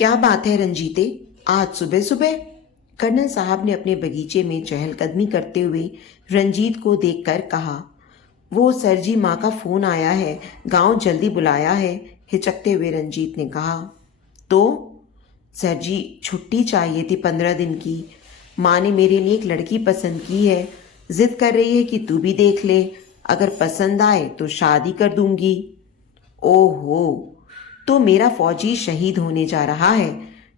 क्या बात है रंजीते, आज सुबह सुबह? कर्नल साहब ने अपने बगीचे में चहलकदमी करते हुए रंजीत को देखकर कहा। वो सर जी, माँ का फोन आया है, गांव जल्दी बुलाया है, हिचकते हुए रंजीत ने कहा। तो सर जी, छुट्टी चाहिए थी 15 दिन की। माँ ने मेरे लिए एक लड़की पसंद की है, जिद कर रही है कि तू भी देख ले, अगर पसंद आए तो शादी कर दूंगी। ओहो, तो मेरा फौजी शहीद होने जा रहा है,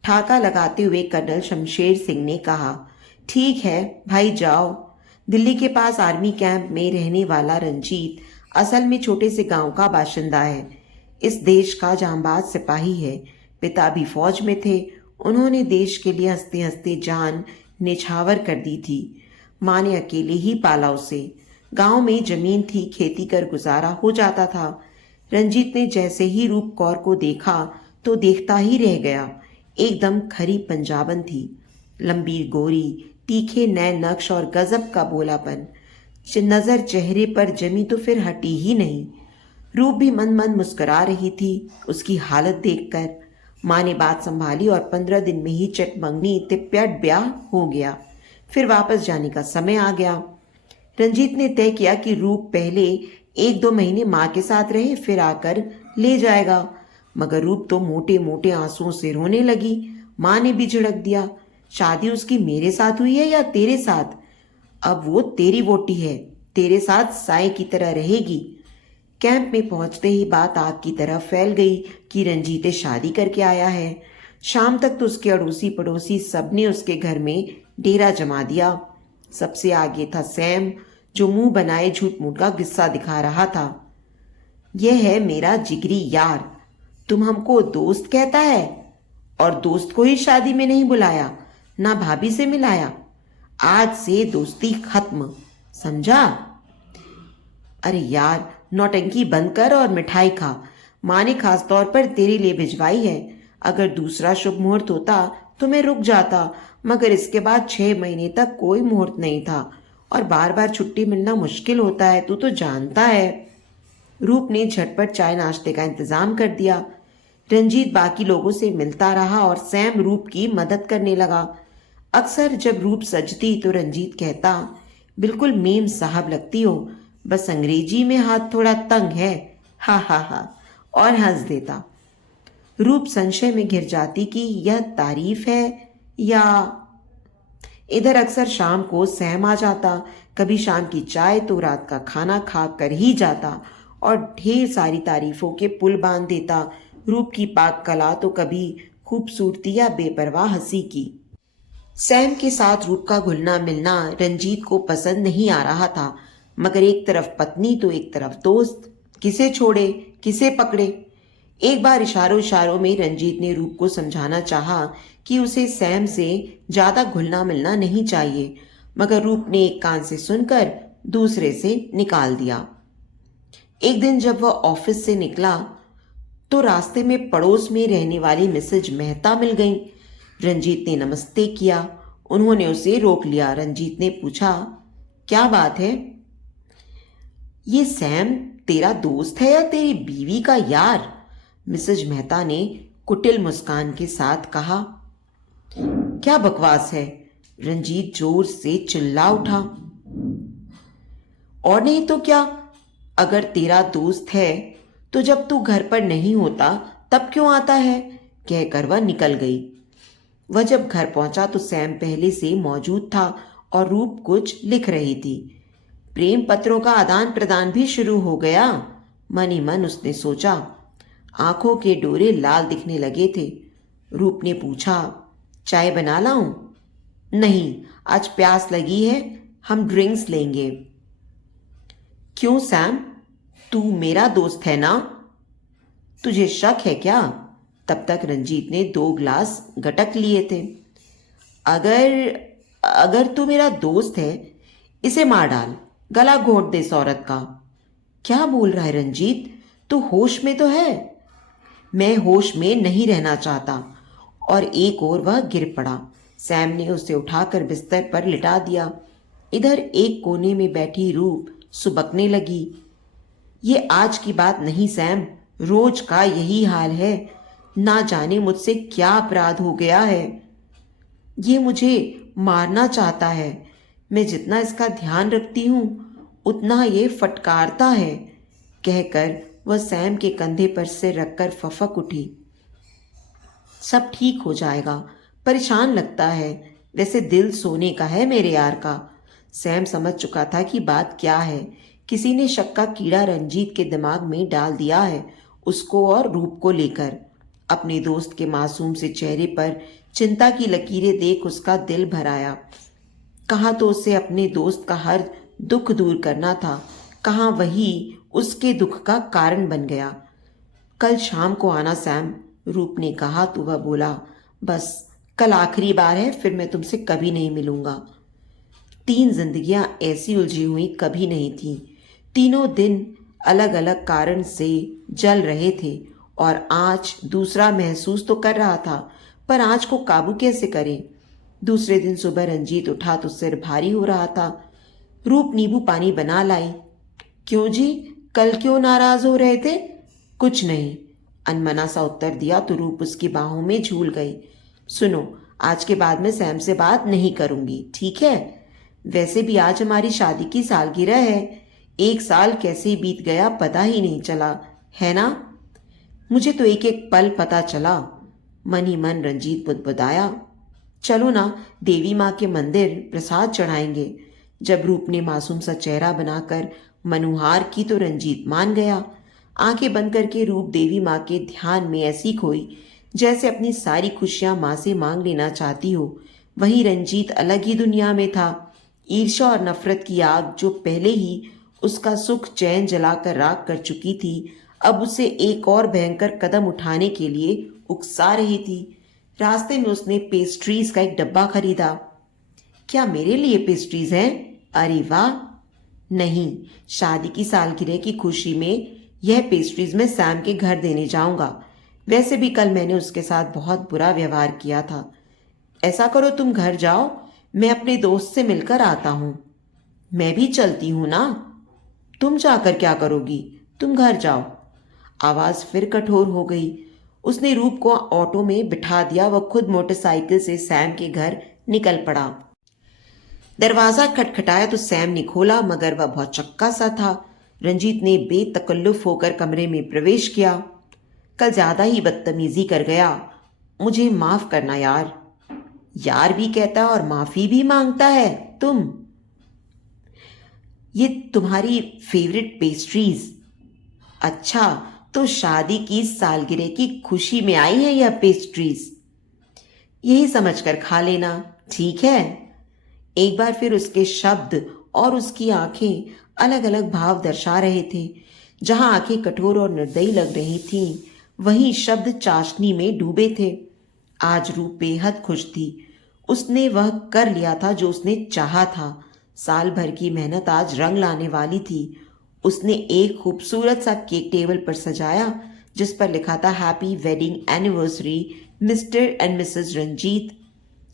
ठाका लगाते हुए कर्नल शमशेर सिंह ने कहा। ठीक है भाई, जाओ। दिल्ली के पास आर्मी कैंप में रहने वाला रंजीत असल में छोटे से गांव का बाशिंदा है। इस देश का जांबाज सिपाही है। पिता भी फौज में थे। उन्होंने देश के लिए हंसते हंसते जान निछावर कर दी थी। माँ ने अकेले ही पाला उसे। गांव में जमीन थी, खेती कर गुजारा हो जाता था। रंजीत ने जैसे ही रूप कौर को देखा तो देखता ही रह गया। एकदम खरी पंजाबन थी, लंबी गोरी, तीखे नए नक्श और गजब का बोलापन। नजर चेहरे पर जमी तो फिर हटी ही नहीं। रूप भी मन मन मुस्कुरा रही थी उसकी हालत देखकर। माँ ने बात संभाली और 15 दिन में ही चटमंगनी तिप्यट ब्याह हो गया। फिर वापस जाने का समय आ गया। रंजीत ने तय किया कि रूप पहले 1-2 महीने माँ के साथ रहे, फिर आकर ले जाएगा। मगर रूप तो मोटे मोटे आंसुओं से रोने लगी। माँ ने भी झिड़क दिया, शादी उसकी मेरे साथ हुई है या तेरे साथ? अब वो तेरी वोटी है, तेरे साथ साए की तरह रहेगी। कैंप में पहुंचते ही बात आग की तरह फैल गई कि रंजीत शादी करके आया है। शाम तक तो उसके अड़ोसी पड़ोसी सबने उसके घर में डेरा जमा दिया। सबसे आगे था सैम, जो मुंह बनाए झूठ मूठ का किस्सा दिखा रहा था। यह है मेरा जिगरी यार, तुम हमको दोस्त कहता है, और दोस्त को ही शादी में नहीं बुलाया, ना भाभी से मिलाया। आज से दोस्ती खत्म, समझा? अरे यार, नौटंकी बंद कर और मिठाई खा। माँ ने खास तौर पर तेरे लिए भिजवाई है। अगर दूसरा शुभ मुहूर्त होता तो मैं रुक जाता, मगर इसके बाद 6 महीने तक कोई मुहूर्त नहीं था, और बार बार छुट्टी मिलना मुश्किल होता है, तू तो जानता है। रूप ने झटपट चाय नाश्ते का इंतजाम कर दिया। रंजीत बाकी लोगों से मिलता रहा और सैम रूप की मदद करने लगा। अक्सर जब रूप सजती तो रंजीत कहता, बिल्कुल मेम साहब लगती हो, बस अंग्रेजी में हाथ थोड़ा तंग है, हा हा हा, और हंस देता। रूप संशय में घिर जाती कि यह तारीफ है या। इधर अक्सर शाम को सैम आ जाता, कभी शाम की चाय तो रात का खाना खा कर ही जाता, और ढेर सारी तारीफों के पुल बांध देता। रूप की पाक कला तो कभी खूबसूरती या बेपरवाह हंसी की। सैम के साथ रूप का घुलना मिलना रंजीत को पसंद नहीं आ रहा था, मगर एक तरफ पत्नी तो एक तरफ दोस्त, किसे छोड़े किसे पकड़े। एक बार इशारों इशारों में रंजीत ने रूप को समझाना चाहा कि उसे सैम से ज्यादा घुलना मिलना नहीं चाहिए, मगर रूप ने एक कान से सुनकर दूसरे से निकाल दिया। एक दिन जब वह ऑफिस से निकला तो रास्ते में पड़ोस में रहने वाली मिसेज मेहता मिल गई। रंजीत ने नमस्ते किया। उन्होंने उसे रोक लिया। रंजीत ने पूछा, क्या बात है? ये सैम तेरा दोस्त है या तेरी बीवी का यार? मिसेज मेहता ने कुटिल मुस्कान के साथ कहा। क्या बकवास है? रंजीत जोर से चिल्ला उठा। और नहीं तो क्या, अगर तेरा दोस्त है तो जब तू घर पर नहीं होता तब क्यों आता है? कहकर वह निकल गई। वह जब घर पहुंचा तो सैम पहले से मौजूद था और रूप कुछ लिख रही थी। प्रेम पत्रों का आदान प्रदान भी शुरू हो गया, मन ही मन उसने सोचा। आंखों के डोरे लाल दिखने लगे थे। रूप ने पूछा, चाय बना लाऊं? नहीं, आज प्यास लगी है, हम ड्रिंक्स लेंगे। क्यों सैम, तू मेरा दोस्त है ना? तुझे शक है क्या? तब तक रंजीत ने 2 ग्लास गटक लिए थे। अगर अगर तू मेरा दोस्त है, इसे मार डाल, गला घोट दे इस औरत का। क्या बोल रहा है रंजीत, तू होश में तो है? मैं होश में नहीं रहना चाहता। और एक और वह गिर पड़ा। सैम ने उसे उठाकर बिस्तर पर लिटा दिया। इधर एक कोने में बैठी रूप सुबकने लगी। ये आज की बात नहीं सैम, रोज का यही हाल है। ना जाने मुझसे क्या अपराध हो गया है। ये मुझे मारना चाहता है। मैं जितना इसका ध्यान रखती हूँ उतना ये फटकारता है। कहकर वह सैम के कंधे पर सिर रखकर फफक उठी। सब ठीक हो जाएगा। परेशान लगता है। वैसे दिल सोने का है मेरे यार का। सैम समझ चुका था कि बात क्या है। किसी ने शक का कीड़ा रंजीत के दिमाग में डाल दिया है, उसको और रूप को लेकर। अपने दोस्त के मासूम से चेहरे पर चिंता की लकीरें देख उसका दिल भर आया। कहाँ तो उसे अपने दोस्त का हर दुख दूर करना था, कहाँ वही उसके दुख का कारण बन गया। कल शाम को आना सैम, रूप ने कहा तो वह बोला, बस कल आखिरी बार है, फिर मैं तुमसे कभी नहीं मिलूंगा। 3 जिंदगियां ऐसी उलझी हुई कभी नहीं थी। तीनों दिन अलग अलग कारण से जल रहे थे और आज दूसरा महसूस तो कर रहा था, पर आज को काबू कैसे करे। दूसरे दिन सुबह रंजीत उठा तो सिर भारी हो रहा था। रूप नींबू पानी बना लाई। क्यों जी, कल क्यों नाराज हो रहे थे? कुछ नहीं, अनमना सा उत्तर दिया तो रूप उसकी बाहों में झूल गई। सुनो, आज के बाद मैं सैम से बात नहीं करूंगी, ठीक है? वैसे भी आज हमारी शादी की सालगिरह है। 1 साल कैसे बीत गया पता ही नहीं चला, है ना? मुझे तो एक एक पल पता चला। मन ही मन रंजीत बुदबुदाया। चलो ना, देवी माँ के मंदिर प्रसाद चढ़ाएंगे। जब रूप ने मासूम सा चेहरा बनाकर मनुहार की तो रंजीत मान गया। आंखें बंद करके रूप देवी माँ के ध्यान में ऐसी खोई जैसे अपनी सारी खुशियां माँ से मांग लेना चाहती हो। वहीं रंजीत अलग ही दुनिया में था। ईर्ष्या और नफरत की आग जो पहले ही उसका सुख चैन जलाकर राख कर चुकी थी, अब उसे एक और भयंकर कदम उठाने के लिए उकसा रही थी। रास्ते में उसने पेस्ट्रीज का एक डब्बा खरीदा। क्या मेरे लिए पेस्ट्रीज हैं? अरे वाह! नहीं, शादी की सालगिरह की खुशी में यह पेस्ट्रीज मैं सैम के घर देने जाऊंगा। वैसे भी कल मैंने उसके साथ बहुत बुरा व्यवहार किया था। ऐसा करो, तुम घर जाओ, मैं अपने दोस्त से मिलकर आता हूं। मैं भी चलती हूं ना। तुम जाकर क्या करोगी? तुम घर जाओ। आवाज फिर कठोर हो गई। उसने रूप को ऑटो में बिठा दिया। वह खुद मोटरसाइकिल से सैम के घर निकल पड़ा। दरवाजा खटखटाया तो सैम ने खोला, मगर वह बहुत चक्का सा था। रंजीत ने बेतकल्लुफ होकर कमरे में प्रवेश किया। कल ज्यादा ही बदतमीजी कर गया, मुझे माफ करना यार। यार भी कहता और माफी भी मांगता है तुम? ये तुम्हारी फेवरेट पेस्ट्रीज? अच्छा, तो शादी की सालगिरह की खुशी में आई है यह पेस्ट्रीज? यही समझकर खा लेना, ठीक है? एक बार फिर उसके शब्द और उसकी आंखें अलग अलग भाव दर्शा रहे थे। जहां आंखें कठोर और निर्दयी लग रही थीं, वहीं शब्द चाशनी में डूबे थे। आज रूप बेहद खुश थी। उसने वह कर लिया था जो उसने चाहा था। साल भर की मेहनत आज रंग लाने वाली थी। उसने एक खूबसूरत सा केक टेबल पर सजाया, जिस पर लिखा था happy wedding anniversary mister and Mrs Ranjit.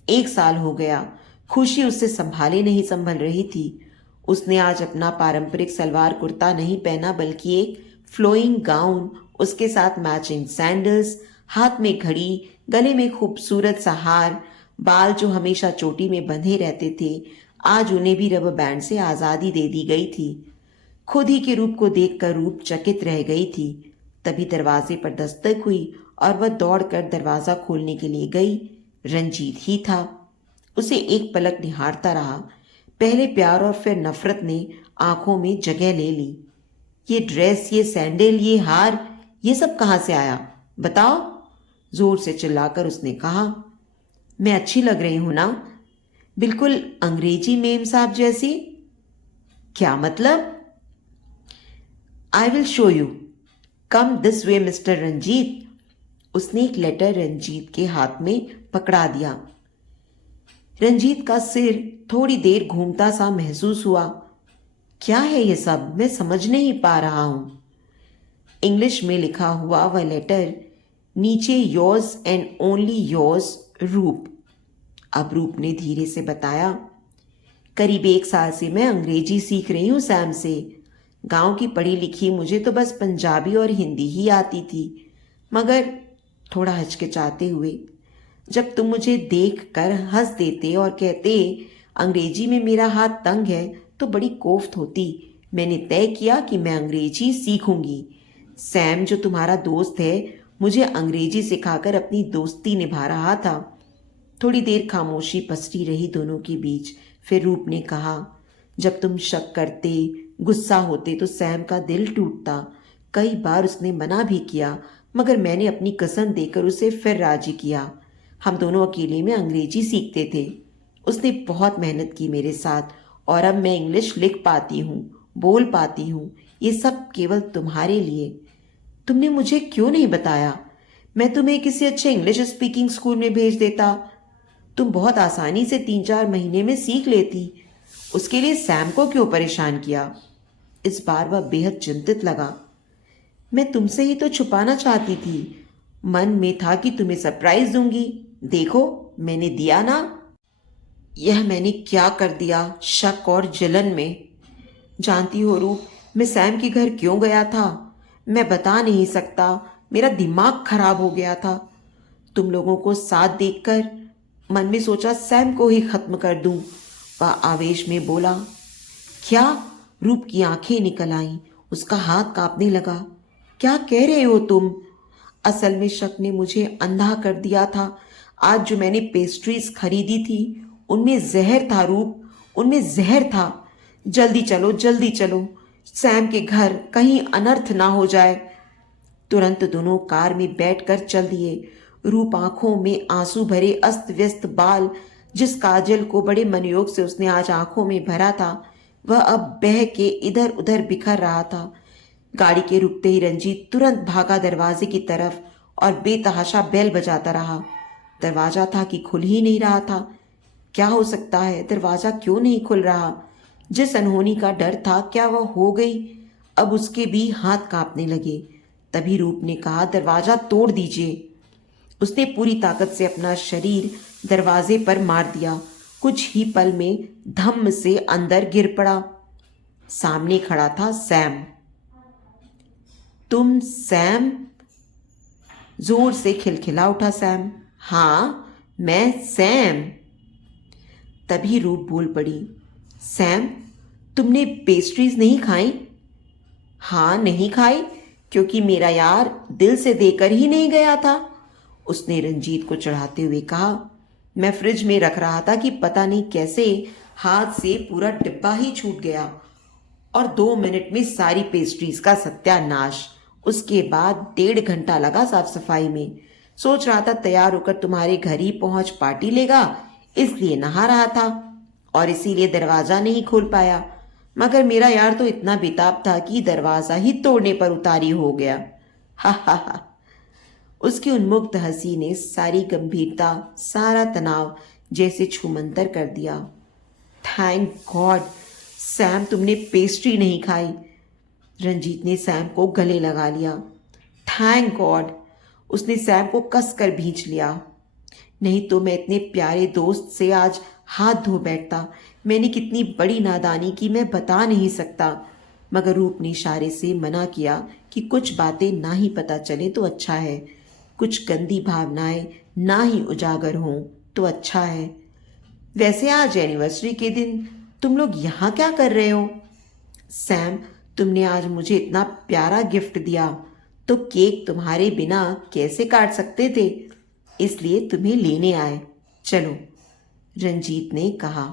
1 साल हो गया। खुशी उससे संभाले नहीं संभल रही थी। उसने आज अपना पारंपरिक सलवार कुर्ता नहीं पहना, बल्कि एक फ्लोइंग गाउन, उसके साथ मैचिंग सैंडल्स, हाथ में घड़ी, गले में खूबसूरत सा हार। बाल जो हमेशा चोटी में बंधे रहते थे, आज उन्हें भी रबर बैंड से आजादी दे दी गई थी। खुद ही के रूप को देखकर रूप चकित रह गई थी। तभी दरवाजे पर दस्तक हुई और वह दौड़कर दरवाजा खोलने के लिए गई। रंजीत ही था। उसे एक पलक निहारता रहा। पहले प्यार और फिर नफरत ने आंखों में जगह ले ली। ये ड्रेस, ये सैंडल, ये हार, ये सब कहाँ से आया? बताओ, जोर से चिल्लाकर उसने कहा। मैं अच्छी लग रही हूं ना? बिल्कुल अंग्रेजी मेम साहब जैसी। क्या मतलब? I will show you. Come this way mister Ranjit. उसने एक लेटर रंजीत के हाथ में पकड़ा दिया। रंजीत का सिर थोड़ी देर घूमता सा महसूस हुआ। क्या है ये सब? मैं समझ नहीं पा रहा हूं। इंग्लिश में लिखा हुआ वह लेटर, नीचे योर्स एंड ओनली योर्स रूप। अब रूप ने धीरे से बताया, करीब 1 साल से मैं अंग्रेजी सीख रही हूं सैम से। गांव की पढ़ी लिखी मुझे तो बस पंजाबी और हिंदी ही आती थी, मगर थोड़ा हिचकिचाते हुए। जब तुम मुझे देख कर हंस देते और कहते अंग्रेजी में मेरा हाथ तंग है तो बड़ी कोफ्त होती। मैंने तय किया कि मैं अंग्रेजी सीखूंगी। सैम जो तुम्हारा दोस्त है मुझे अंग्रेजी सिखाकर अपनी दोस्ती निभा रहा था। थोड़ी देर खामोशी पसरी रही दोनों के बीच। फिर रूप ने कहा, जब तुम शक करते, गुस्सा होते तो सैम का दिल टूटता। कई बार उसने मना भी किया, मगर मैंने अपनी कसम देकर उसे फिर राजी किया। हम दोनों अकेले में अंग्रेजी सीखते थे। उसने बहुत मेहनत की मेरे साथ और अब मैं इंग्लिश लिख पाती हूँ, बोल पाती हूँ। ये सब केवल तुम्हारे लिए। तुमने मुझे क्यों नहीं बताया? मैं तुम्हें किसी अच्छे इंग्लिश स्पीकिंग स्कूल में भेज देता। तुम बहुत आसानी से 3-4 महीने में सीख लेती। उसके लिए सैम को क्यों परेशान किया? इस बार वह बेहद चिंतित लगा। मैं तुमसे ही तो छुपाना चाहती थी। मन में था कि तुम्हें सरप्राइज दूंगी। देखो मैंने दिया ना। यह मैंने क्या कर दिया? शक और जलन में। जानती हो रूप, मैं सैम के घर क्यों गया था? मैं बता नहीं सकता। मेरा दिमाग खराब हो गया था। तुम लोगों को साथ देखकर मन में सोचा सैम को ही खत्म कर दूं। वह आवेश में बोला। क्या? रूप की आंखें निकल आईं। उसका हाथ कांपने लगा। क्या कह रहे हो तुम? असल में शक ने मुझे अंधा कर दिया था। आज जो मैंने पेस्ट्रीज खरीदी थी उनमें जहर था रूप, उनमें जहर था। जल्दी चलो, जल्दी चलो, सैम के घर, कहीं अनर्थ ना हो जाए। तुरंत दोनों कार में बैठकर चल दिए। रूप आंखों में आंसू भरे अस्त व्यस्त बाल, जिस काजल को बड़े मनयोग से उसने आज आंखों में भरा था, वह अब बह के इधर उधर बिखर रहा था। गाड़ी के रुकते ही रंजीत तुरंत भागा दरवाजे की तरफ और बेतहाशा बेल बजाता रहा। दरवाजा था कि खुल ही नहीं रहा था। क्या हो सकता है? दरवाजा क्यों नहीं खुल रहा? जिस अनहोनी का डर था, क्या वह हो गई? अब उसके भी हाथ कांपने लगे। तभी रूप ने कहा, दरवाजा तोड़ दीजिए। उसने पूरी ताकत से अपना शरीर दरवाजे पर मार दिया। कुछ ही पल में धम्म से अंदर गिर पड़ा। सामने खड़ा था सैम। तुम सैम? जोर से खिलखिला उठा सैम। हाँ, मैं सैम। तभी रूप बोल पड़ी। सैम, तुमने पेस्ट्रीज नहीं खाई? हाँ, नहीं खाई, क्योंकि मेरा यार दिल से देकर ही नहीं गया था। उसने रंजीत को चढ़ाते हुए कहा। मैं फ्रिज में रख रहा था कि पता नहीं कैसे हाथ से पूरा डिब्बा ही छूट गया और 2 मिनट में सारी पेस्ट्रीज का सत्यानाश। उसके बाद 1.5 घंटा लगा साफ सफाई में। सोच रहा था तैयार होकर तुम्हारे घर ही पहुंच पार्टी लेगा, इसलिए नहा रहा था और इसीलिए दरवाजा नहीं खोल पाया। मगर मेरा यार तो इतना बेताब था कि दरवाजा ही तोड़ने पर उतारी हो गया। हा हा हा। उसकी उन्मुक्त हंसी ने सारी गंभीरता, सारा तनाव जैसे छूमंतर कर दिया। थैंक गॉड सैम, तुमने पेस्ट्री नहीं खाई। रंजीत ने सैम को गले लगा लिया। Thank God. उसने सैम को कसकर भींच लिया। नहीं तो मैं इतने प्यारे दोस्त से आज हाथ धो बैठता। मैंने कितनी बड़ी नादानी की मैं बता नहीं सकता। मगर रूप ने इशारे से मना किया कि कुछ बातें ना ही पता चले तो अच्छा है, कुछ गंदी भावनाएं ना ही उजागर हों तो अच्छा है। वैसे आज एनिवर्सरी के दिन तुम लोग यहाँ क्या कर रहे हो? सैम, तुमने आज मुझे इतना प्यारा गिफ्ट दिया तो केक तुम्हारे बिना कैसे काट सकते थे, इसलिए तुम्हें लेने आए। चलो, रंजीत ने कहा।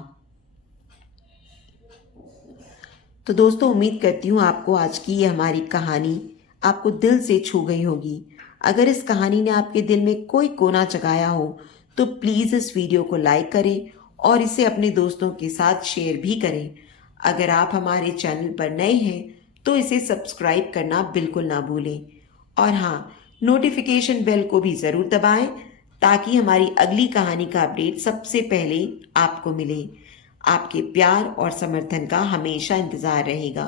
तो दोस्तों, उम्मीद करती हूँ आपको आज की ये हमारी कहानी आपको दिल से छू गई होगी। अगर इस कहानी ने आपके दिल में कोई कोना जगाया हो तो प्लीज़ इस वीडियो को लाइक करें और इसे अपने दोस्तों के साथ शेयर भी करें। अगर आप हमारे चैनल पर नए हैं तो इसे सब्सक्राइब करना बिल्कुल ना भूलें और हाँ, नोटिफिकेशन बेल को भी ज़रूर दबाएं ताकि हमारी अगली कहानी का अपडेट सबसे पहले आपको मिले। आपके प्यार और समर्थन का हमेशा इंतज़ार रहेगा।